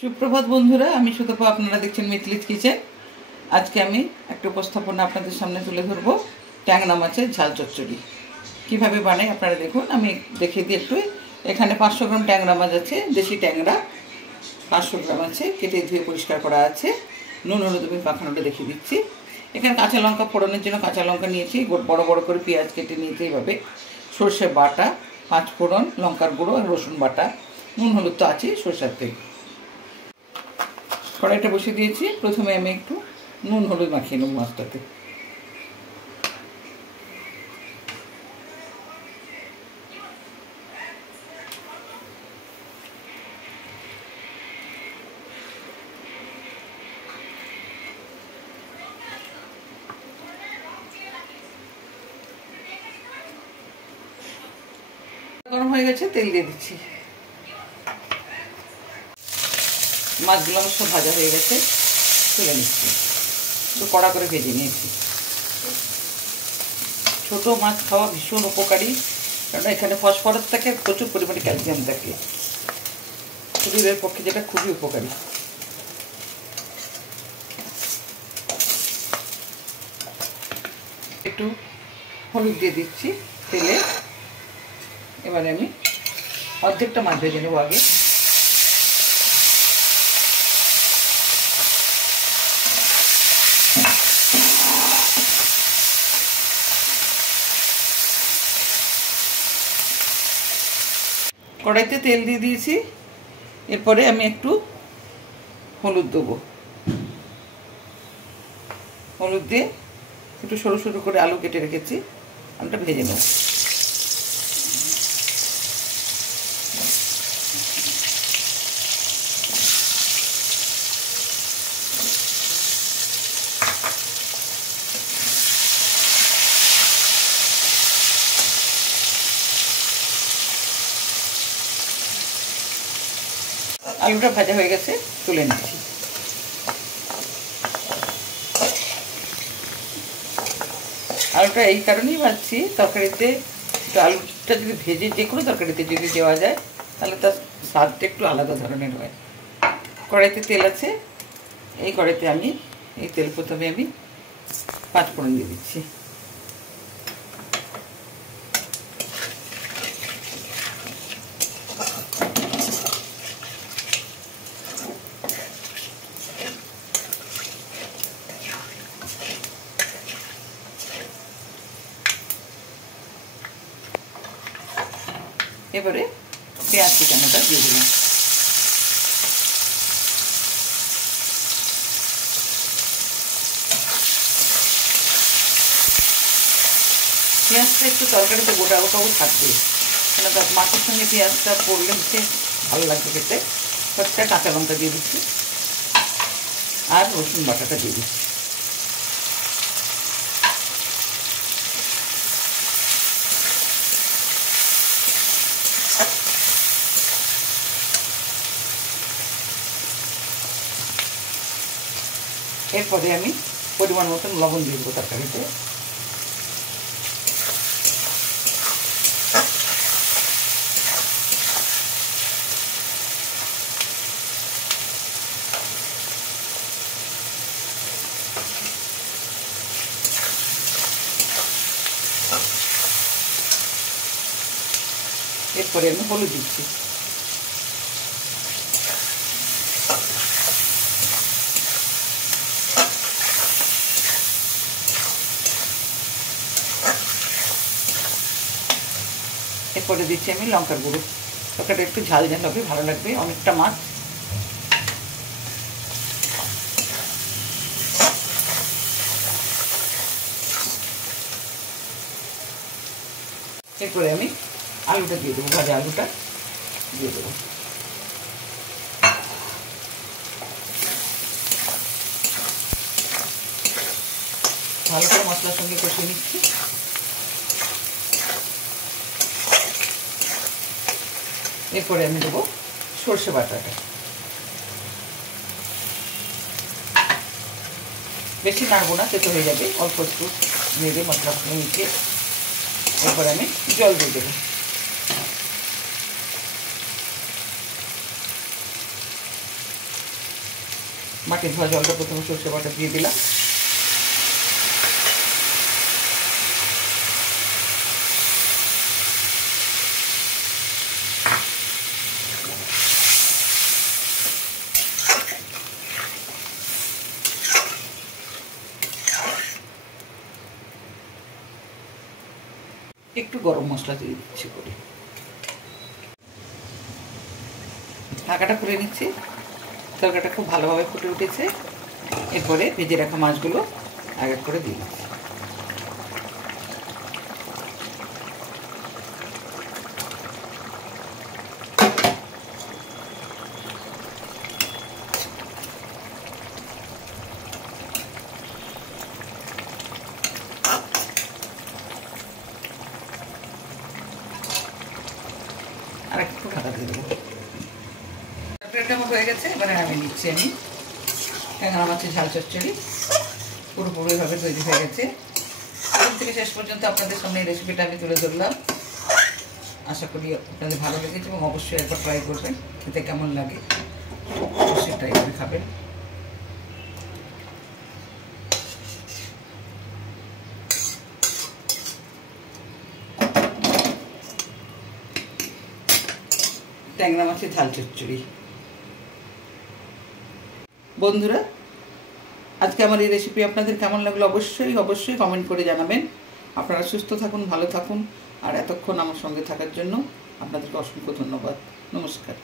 সুপ্রভাত বন্ধুরা, আমি সুতপা, আপনারা দেখছেন মিতলিজ কিচেন। আজকে আমি একটা উপস্থাপনা আপনাদের সামনে তুলে ধরবো ট্যাংরা মাছের ঝাল চচ্চড়ি। কীভাবে বানাই আপনারা দেখুন, আমি দেখিয়ে দিই একটু। এখানে 500 গ্রাম ট্যাংরা মাছ আছে, দেশি ট্যাংরা 500 গ্রাম আছে, কেটে ধুয়ে পরিষ্কার করা আছে। নুন হলুদ আমি মাখানোটা দেখিয়ে দিচ্ছি। এখানে কাঁচা লঙ্কা ফোড়নের জন্য কাঁচা লঙ্কা নিয়েছি, বড় বড় করে পেঁয়াজ কেটে নিয়েছি এইভাবে, সর্ষে বাটা, 5 ফোড়ন, লঙ্কার গুঁড়ো, রসুন বাটা, নুন হলুদ তো আছে সরষের তেল। কড়াইটা বসিয়ে দিয়েছি। প্রথমে আমি একটু নুন হলুদ মাখিয়ে নেব মাছটাতে। গরম হয়ে গেছে, তেল দিয়ে দিচ্ছি। মাছগুলো আমার সব ভাজা হয়ে গেছে, তুলে নিচ্ছি। একটু কড়া করে ভেজে নিয়েছি। ছোটো মাছ খাওয়া ভীষণ উপকারী, কারণ এখানে ফসফরাস থাকে, প্রচুর পরিমাণে ক্যালসিয়াম থাকে, শরীরের পক্ষে যেটা খুবই উপকারী। একটু হলুদ দিয়ে দিচ্ছি তেলে। এবারে আমি অর্ধেকটা মাছ ভেজে নেবো আগে। কড়াইতে তেল দিয়ে দিয়েছি। এরপরে আমি একটু হলুদ দেবো। হলুদ দিয়ে একটু সরু সরু করে আলু কেটে রেখেছি, আলুটা ভেজে নেব। আলুটা ভাজা হয়ে গেছে, তুলে নিচ্ছি। আলুটা এই কারণেই ভাজছি, তরকারিতে আলুটা যদি ভেজে যে কোনো তরকারিতে যদি দেওয়া যায় তাহলে তার স্বাদটা একটু আলাদা ধরনের হয়। কড়াইতে তেল আছে, এই কড়াইতে আমি এই তেল প্রথমে আমি 5 ফোড়ন দিয়ে দিচ্ছি। এবারে পেঁয়াজ কুচানোটা দিয়ে দিলাম। পেঁয়াজটা একটু তরকারিতে গোটা গোটাও থাকবে, কেন মাছের সঙ্গে পেঁয়াজটা পড়লে হচ্ছে ভালো লাগবে খেতে। কয়েকটা কাঁচা লঙ্কা দিয়ে দিচ্ছি আর রসুন বাটাটা দিয়ে দিচ্ছি। এরপরে আমি পরিমাণ মতন লবণ দিয়ে দেবো তরকারিতে। এরপরে আমি হলুদ দিচ্ছি। এরপরে দিচ্ছি আমি লঙ্কার গুঁড়ো। তরকারিটা একটু ঝাল ঝাল হবে, ভালো লাগবে, অনেকটা মাছ। এরপরে আমি আলুটা দিয়ে দেবো, ভাজা আলুটা দিয়ে দেবো। ভালো করে মশলার সঙ্গে কষিয়ে নিচ্ছি। এরপরে আমি দেবো সর্ষে বাটাটা। বেশি নাড়বো না, তেতো হয়ে যাবে, অল্প একটু নেড়ে মশলা মিশিয়ে এরপরে আমি জল দিয়ে দেবো। মাটি ধোয়া জলটা প্রথমে সর্ষে বাটা দিয়ে দিলাম। একটু গরম মশলা দিয়ে দিচ্ছি করে, ঢাকাটা খুলে নিচ্ছি। তরকারিটা খুব ভালোভাবে ফুটে উঠেছে। এরপরে ভেজে রাখা মাছগুলো এক এক করে দিয়ে দিচ্ছি। আর একটু ঢাকা দিয়ে দেবো। তরকারিটা আমার হয়ে গেছে, এবারে আমি নিচ্ছি আমি ট্যাংরা মাছের ঝাল চচ্চড়ি। পুরোপুরিভাবে তৈরি হয়ে গেছে। প্রথম থেকে শেষ পর্যন্ত আপনাদের সামনে এই রেসিপিটা আমি তুলে ধরলাম। আশা করি আপনাদের ভালো লেগেছে এবং অবশ্যই একবার ট্রাই করবেন। খেতে কেমন লাগে অবশ্যই ট্রাই করে খাবেন। ট্যাংরা মাছের ঝাল চচ্চড়ি। বন্ধুরা, আজকে আমার এই রেসিপি আপনাদের কেমন লাগলো অবশ্যই কমেন্ট করে জানাবেন। আপনারা সুস্থ থাকুন, ভালো থাকুন, আর এতক্ষণ আমার সঙ্গে থাকার জন্য আপনাদেরকে অসংখ্য ধন্যবাদ। নমস্কার।